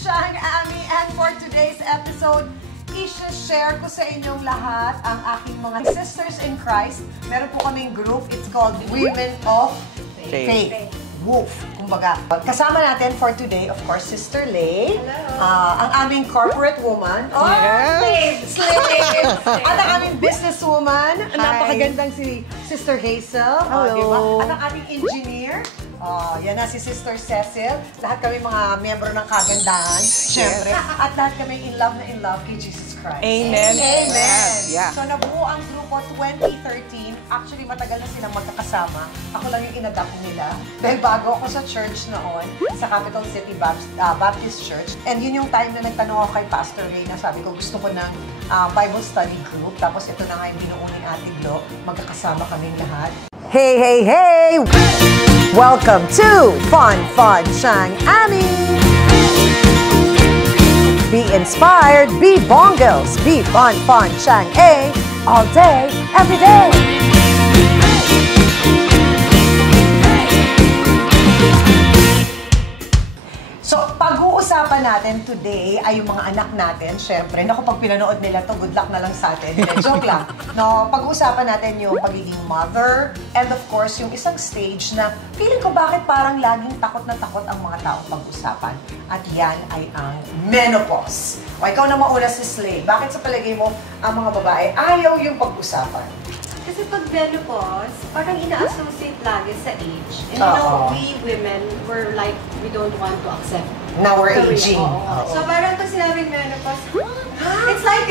Siya ang Ami, and for today's episode, i-share ko sa inyong lahat ang aking mga sisters in Christ. Meron po kaming group, it's called Women of Faith. Woof, kumbaga. Kasama natin for today, of course, Sister Lay. Ang aming corporate woman. Oh, slave! At ang aming businesswoman. Napakagandang si Sister Hazel. Hello. At ang aming engineer. Yan na si Sister Cecil. Lahat kami mga miyembro ng kagandahan, syempre. At lahat kami in love kay Jesus Christ. Amen. Amen. Yeah. So nabuo ang grupo 2013. Actually, matagal na silang magkakasama. Ako lang yung inadapt nila. Dahil bago ako sa church noon, sa Capital City Baptist Church. And yun yung time na nagtanong ako kay Pastor Ray na sabi ko, gusto ko ng Bible study group. Tapos ito na nga yung binuo ni Ate Glo. Magkakasama kaming lahat. Hey, hey, hey! Welcome to Fun Siyang Ami! Be inspired, be bongos, be fun siyang A, all day, every day! So, pag-uusapan natin today ay yung mga anak natin, syempre. Naku, pag pinanood nila to, good luck na lang sa atin. Joke lang. No, pag-uusapan natin yung pagiging mother, and of course, yung isang stage na feeling ko bakit parang laging takot na takot ang mga tao pag-usapan. At yan ay ang menopause. O, ikaw na mauna si Slay. Bakit sa palagay mo ang mga babae ayaw yung pag-usapan? Kasi pag menopause, parang ina-associate lagi sa age. And you know, we women, we're like, we don't want to accept. Now we're aging. So parang pag sinabing menopause, it's like,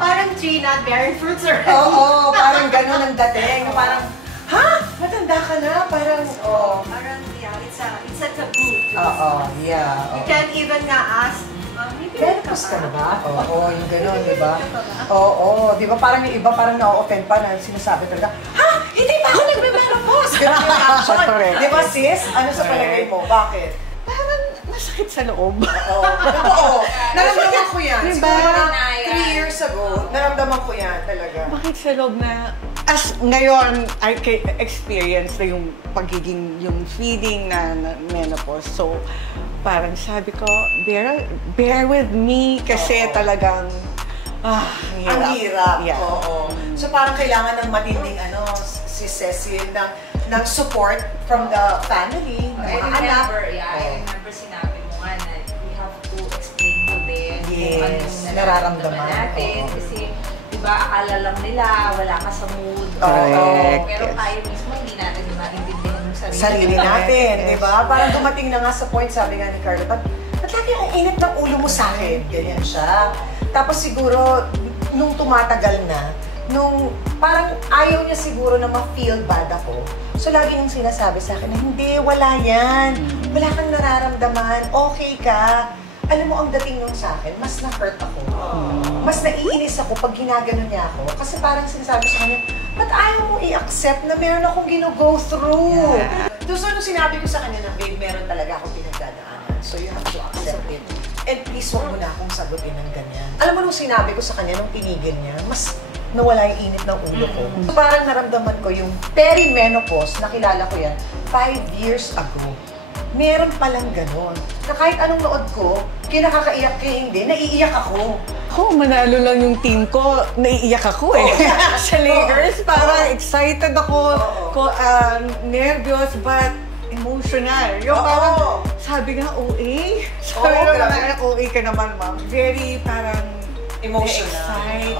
parang tree not bearing fruits or Oo, parang ganun ang dating. Parang, ha? Matanda ka na? Parang, Parang, yeah, it's a taboo. yeah. You can't even nga ask, menopause ka na ba? Oo, yung gano'n, di ba? Oo, di ba parang yung iba parang na-offend pa na sinasabi talaga, ha? Hindi pa ako nagme-menopause! Gano'n yung action. Di ba sis? Ano sa palagay mo? Bakit? Parang masakit sa loob. Oo. Naramdaman ko yan. Diba? Siguro na 3 years ago, naramdaman ko yan talaga. Bakit sa loob na, as ngayon, I can experience na yung pagiging, yung feeling na menopause. So, parang sabi ko, bear with me kasi talagang, Ang hirap. Yeah. Oo. So parang kailangan ng matinding si Cecil ng support from the family, I mga anak. remember sinabi mo nga na we have to explain to them kung Yes, anong nararamdaman natin. Kasi, diba, akala lang nila, wala ka sa mood. Correct. Pero Yes. tayo mismo, hindi natin maintindihan yung Sarili natin, di ba? Parang dumating na nga sa point, sabi nga ni Carlo, ba't lagi ang init ng ulo mo sa akin? Ganyan siya. Tapos siguro, nung tumatagal na, nung parang ayaw niya siguro na ma-feel bad ako. So lagi niyang sinasabi sa akin na, hindi, wala yan. Wala kang nararamdaman, okay ka. Alam mo, ang dating nung sa akin, mas na-hurt ako. Mas naiinis ako pag ginagano niya ako. Kasi parang sinasabi sa kanya, ba't ayaw mo i-accept na meron akong gino-go through? Yeah. So nung sinabi ko sa kanya na, babe, meron talaga akong pinagdadaanan. So you have to accept it. And please, huwag mo na akong sagutin ng ganyan. Alam mo, nung sinabi ko sa kanya, nung tinigil niya, mas nawala yung init ng ulo ko. So, parang naramdaman ko yung perimenopause, nakilala ko yan, 5 years ago. Meron palang ganon. Na kahit anong nood ko, kinakakaiyak kaya hindi, naiiyak ako. Manalo lang yung team ko, naiiyak ako eh. Actually, girls, parang excited ako, nervous, but emotional. Yung parang, sabi nga, OA. Sabi nga, OA ka naman, ma'am. Very parang Emotional.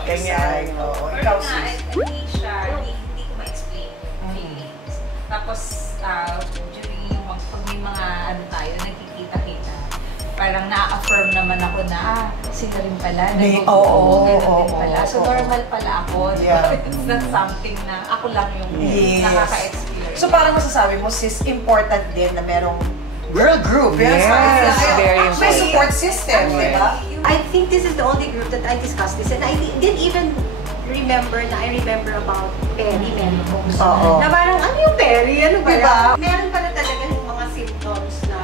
Ganyan. Ikaw, Or na, sis. hindi ko ma-explain yung feelings. Tapos, during yung pag may mga tayo, nagkikita-kita, parang na-affirm naman ako na, sila rin pala, ganun din pala. So, normal pala ako. Yeah. It's not something na ako lang yung nakaka-experience. So parang masasabi mo, sis, important din na merong girl group. Yes, very important. May support system, di ba? I think this is the only group that I discussed this, and I didn't even remember about perimenopause. Na parang, ano yung peri? Ano ba? Diba? Meron pala talaga yung mga symptoms na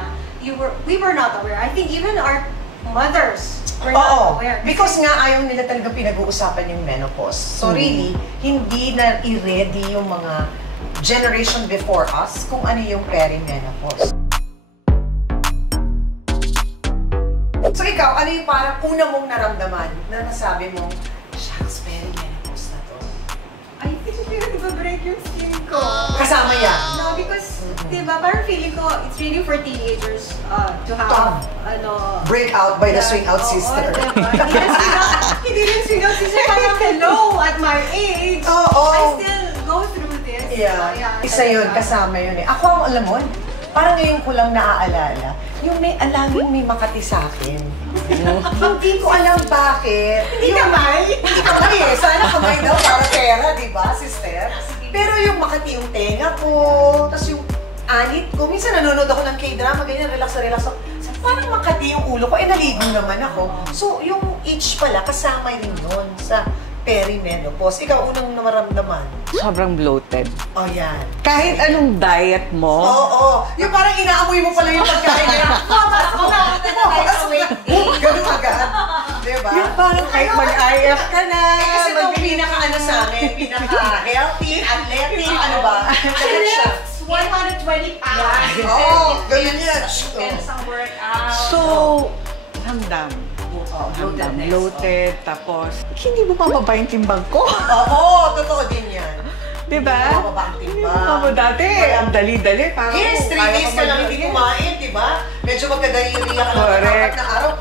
we were not aware. I think even our mothers were not aware. Because nga ayaw nila talaga pinag-uusapan yung menopause. So really, hindi na i-ready yung mga generation before us kung ano yung perimenopause. So ikaw, ano yung parang una mong naramdaman na nasabi mo, shucks, perimenopause na to? I think nag-break yung skin ko. Kasama yan. No, because, di ba, parang feeling ko, it's really for teenagers to have, Break out by the swing out sister. Diba? Hindi rin swing out sister. Parang hello, at my age, I still go through this. Yeah. So, Isa yun, kasama yun eh. Ako, alam mo, parang ngayon ko lang naaalala, yung laging may Makati sa akin. Hindi ko alam bakit. Hindi kamay. Hindi kamay eh. Sana kamay daw para pera, di ba, sister? Pero yung Makati yung tenga ko, tapos yung anit ko. Minsan nanonood ako ng K-drama, ganyan, relax na relax ako. Parang Makati yung ulo ko, naligo naman ako. So, yung age pala, kasama rin yun sa perimenopause. Ikaw, unang namaramdaman. Sobrang bloated. Oh, yan. Kahit anong diet mo, Oo. Yung parang inaamoy mo pala yung pagkain na, ganun agad. Diba? yung parang kahit mag-IF ka na, Kasi itong pinaka-ano sa amin, pinaka-healthy, athletic, ano ba? Ganun siya. 120 pounds. Oo, ganun yan. Depends ang workout. So, ramdam. bloatedness. Bloated, tapos hindi mo mababa yung timbang ko. Oo, totoo din yan. Diba? Hindi mo mababa ang timbang. Hindi mo mababa dati. Ang dali-dali. Parang, Yes, 3 days ka lang hindi kumain, di ba? Medyo magka-diarrhea ka lang Correct. ng 4 na araw.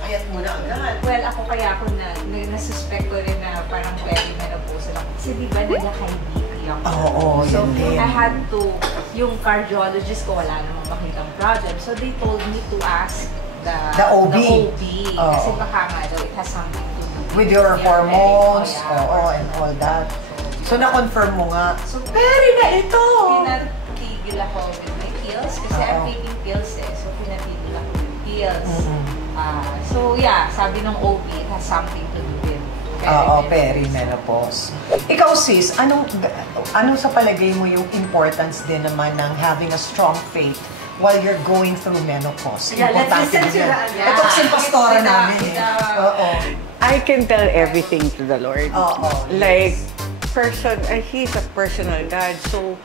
Ayat mo na agad. Well, ako kaya ako nasuspect ko rin na parang perimenopause ako. Kasi di ba nagka-high BP ako? Oo, So, yun din. I had to, yung cardiologist ko wala namang makitang problem. So, they told me to ask the OB. Oo. Kasi baka nga daw, it has something to do With your hormones, yeah. oo, and all that. So, na-confirm mo nga. So, Peri na ito! pinatigil ako with my pills kasi I'm taking pills eh. So, pinatigil ako with pills. So, yeah, sabi ng OB, it has something to do with Oo, perimenopause. Ikaw sis, anong sa palagay mo yung importance din naman ng having a strong faith while you're going through menopause? Yeah, let's Importante listen to din yan. that. Ito kasi pastora namin eh. Oo. I can tell everything to the Lord. Oo. Like, He's a personal God. So,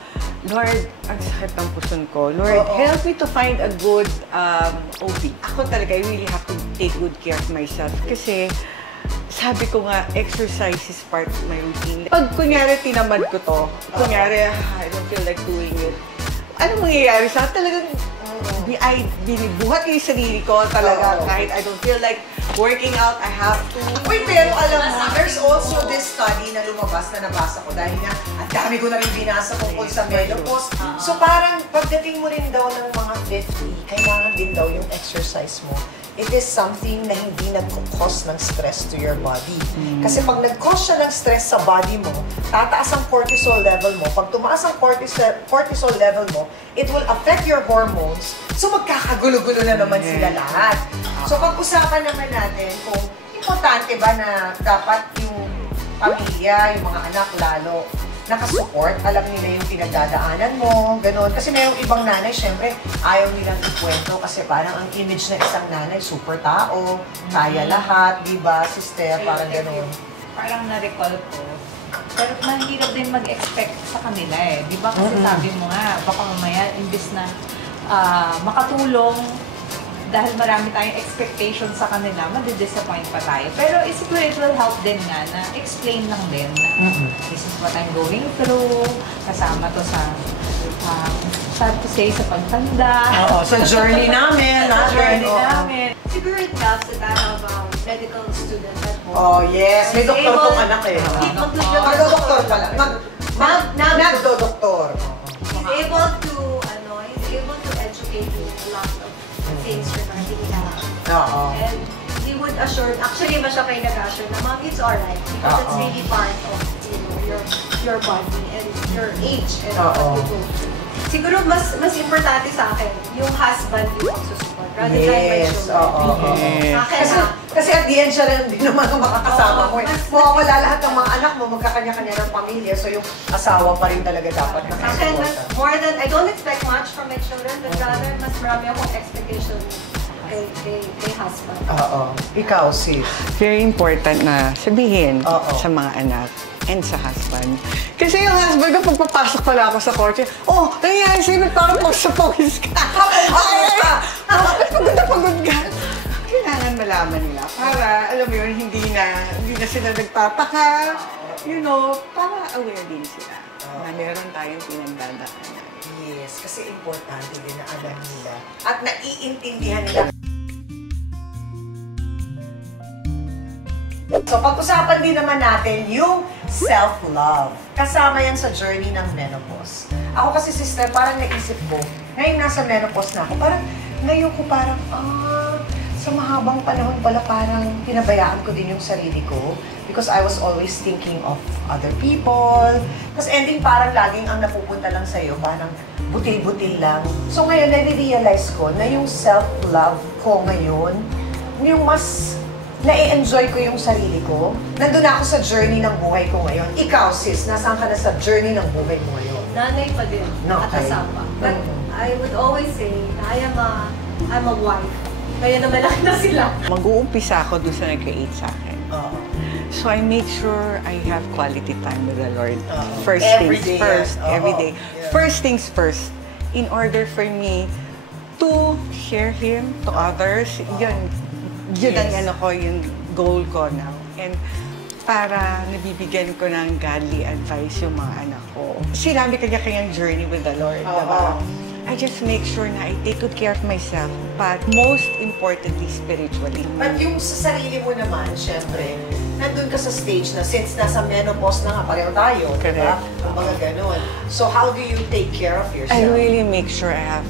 Lord, ang sakit ng puson ko. Lord, help me to find a good OB. Ako talaga, I really have to take good care of myself. Kasi, sabi ko nga, exercise is part of my routine. Pag kunyari tinamad ko to, kunyari, I don't feel like doing it, ano mangyayari sa akin? Talagang, binibuhat ko yung sarili ko talaga. Kahit I don't feel like working out, I have to. Uy, pero alam mo, there's also this study na lumabas na nabasa ko dahil nga, ang dami ko na rin binasa tungkol sa menopause. So parang pagdating mo rin daw ng mga 50, kailangan din daw yung exercise mo. It is something na hindi nag-cause ng stress to your body. Kasi pag nag-cause siya ng stress sa body mo, tataas ang cortisol level mo. Pag tumaas ang cortisol level mo, it will affect your hormones. So magkakagulo-gulo na naman sila lahat. So pag-usapan naman natin kung importante ba na dapat yung pamilya, yung mga anak lalo, nakasupport, alam nila yung pinagdadaanan mo, gano'n. Kasi mayroong ibang nanay, syempre, ayaw nilang ikwento kasi parang ang image ng isang nanay, super tao, kaya lahat, di ba, sister, parang gano'n. Parang na-recall ko. Pero mahirap din mag-expect sa kanila eh. Di ba kasi sabi mo nga, baka mamaya, imbis na makatulong, dahil marami tayong expectation sa kanila, madi-disappoint pa tayo. Pero siguro it will help din nga na explain lang din na this is what I'm going through, kasama to sa sad to say, sa pagtanda. Oo, sa journey namin. Siguro it helps that I have a medical student at home. Oh, yes. May doktor tong anak eh. Magdo-doktor pala. Nagdo-doktor. He's able to educate me a lot of things regarding that. Oo. And he would assure, actually ba siya kayo nag-assure na, Mom, it's alright. Because it's really part of your body and your age and what you go through. Siguro mas importante sa akin, yung husband yung magsusupport rather than my children. Kasi at the end siya rin din naman ang makakasama mo. Mawawala lahat ng mga anak mo, magkakanya-kanya ng pamilya. So yung asawa pa rin talaga dapat Akin, nakasupport. more than, I don't expect much from my children, but rather, mas marami akong expectation kay husband. Oo. Ikaw, sis. Very important na sabihin Oo. sa mga anak and sa husband. Kasi yung husband ko, pagpapasok pala ako sa kotse, oh, nangyayari sa'yo, parang pawis ka. Pagod ka. Pagod ka. Kailangan malaman nila. Para, alam mo yun, hindi na sila nagtataka. You know, para aware din sila na meron tayong pinagdadaanan. Yes, kasi importante din na alam nila at naiintindihan nila. So, pag-usapan din naman natin yung self-love. Kasama yan sa journey ng menopause. Ako kasi, sister, parang naisip ko, ngayon nasa menopause na ako, parang ngayon ko parang, sa mahabang panahon pala parang pinabayaan ko din yung sarili ko because I was always thinking of other people. Tapos ending parang laging ang napupunta lang sa'yo, parang butil-butil lang. So ngayon, nare-realize ko na yung self-love ko ngayon, yung mas na-enjoy ko yung sarili ko. Nandun na ako sa journey ng buhay ko ngayon. Ikaw, sis, nasaan ka na sa journey ng buhay mo ngayon? Nanay pa din at asawa. But I would always say na I'm a wife. Kaya na malaki na sila. Mag-uumpisa ako doon sa nag-create sa akin. So I make sure I have quality time with the Lord. First Every things day, first, yes. every day. Yeah. First things first. In order for me to share Him to others, yun ang ano ko, yung goal ko now. And para nabibigyan ko ng godly advice yung mga anak ko. Sinabi kanya-kanyang journey with the Lord, diba? I just make sure na I take good care of myself, but most importantly, spiritually. But yung sa sarili mo naman, syempre, nandun ka sa stage na since nasa menopause na nga, pareho tayo, diba? Kumbaga ganun. So how do you take care of yourself? I really make sure I have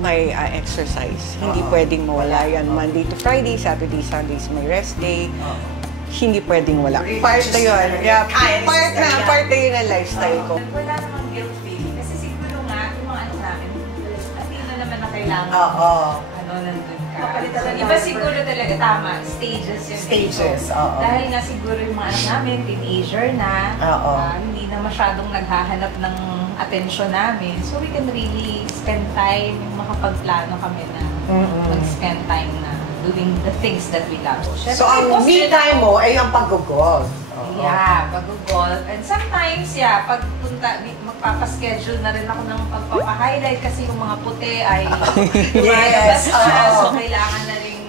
my exercise. Hindi pwedeng mawala yan. Monday to Friday, Saturday, Sunday is my rest day. Hindi pwedeng wala. Part na yun. Yeah, part na yun ang lifestyle ko. Wala namang guilt feeling. Kasi siguro nga, yung mga ano namin, at yun naman na kailangan. Nandun ka. Iba siguro talaga, tama, stages yun. Stages, Dahil nga siguro yung mga anak namin, teenager na, hindi na masyadong naghahanap ng atensyon namin. So we can really spend time, makapagplano kami na mag-spend time na doing the things that we love. So ang me time mo ay ang pag-golf. Yeah, pag-golf. And sometimes, pagpunta, magpapaschedule na rin ako ng pagpapa-highlight kasi yung mga puti ay lumalabas siya. So kailangan na rin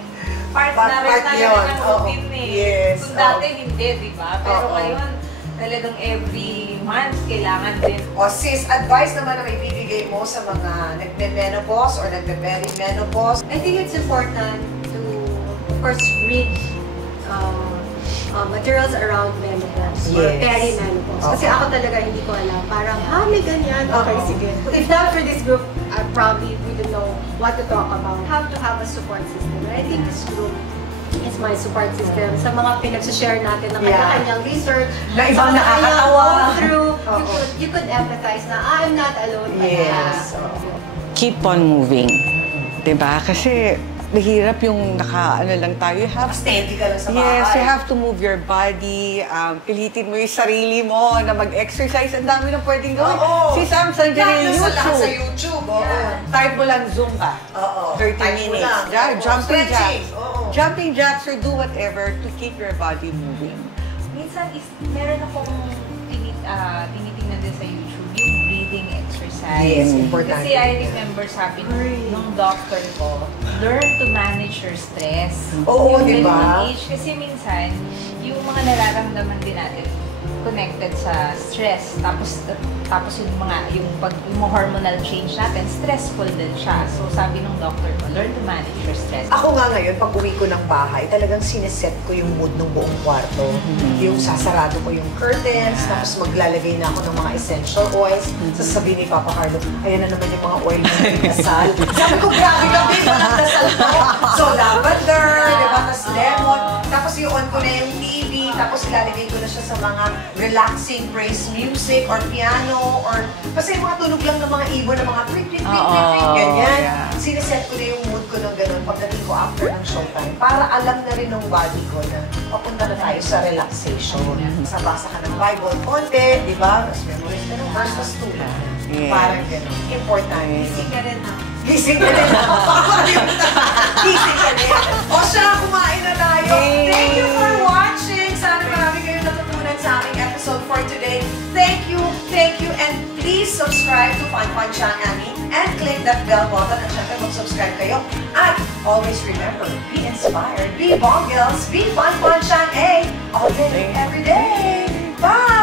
part na rin ng routine eh. Kung dati hindi, di ba? Pero ngayon, talagang every month, kailangan din. O sis, advice naman na may bibigay mo sa mga nagme-menopause or nagbe-perimenopause? I think it's important to, of course, read materials around menopause or perimenopause. Kasi ako talaga hindi ko alam. Parang, may ganyan. Okay, sige. If not for this group, I probably wouldn't know what to talk about. How to have a support system. And I think this group is my support system. Sa mga pinag-share natin ng kanya-kanyang research, na ibang nakakatawa. You could empathize na, I'm not alone. Yes. Keep on moving. Diba? Kasi mahirap yung naka-ano lang tayo. Steady ka lang sa bahay. Yes, you have to move your body. Pilitin mo yung sarili mo na mag-exercise. Ang dami na pwedeng gawin. Si Samson dyan yung YouTube. Lahat sa YouTube. Type mo lang Zumba. 30 minutes. Jumping jacks. Jumping jacks or do whatever to keep your body moving. Minsan, meron akong tinitingnan din sa YouTube, yung breathing exercise. Yes, important. Kasi I remember sabi nung doctor ko, learn to manage your stress. Oo, yung di ba? Kasi minsan, yung mga nararamdaman din natin, connected sa stress. Tapos yung hormonal change natin, stressful din siya. So sabi ng doctor ko, learn to manage your stress. Ako nga ngayon, pag uwi ko ng bahay, talagang sineset ko yung mood ng buong kwarto. Yung sasarado ko yung curtains, tapos maglalagay na ako ng mga essential oils. Sasabihin ni Papa Carlo, ayan na naman yung mga oil na dasal. Sabi ko, grabe ka, babe, walang dasal ko. So, lavender, diba? Tapos lemon. Tapos i-on ko na yung TV. Tapos ilalagay ko na siya sa mga relaxing praise music or piano or kasi yung mga tunog lang ng mga ibon na mga prit, ganyan. Sineset ko na yung mood ko ng ganun pagdating ko after ng showtime para alam na rin ng body ko na papunta na tayo sa relaxation. Basa ka ng Bible, konti, di ba? Tapos memorize ka ng verse, tapos tulad. Parang ganun. Important. Gising ka rin na. Gising ka rin. Gising ka rin. O siya, kumain na tayo. Thank you for watching. Sana marami kayong natutunan sa aming episode for today. Thank you, and please subscribe to Fun Fun Chang Ami and click that bell button at syempre mag-subscribe kayo. At always remember, be inspired, be Bongils, be Fun Fun Chang A all day, every day. Bye!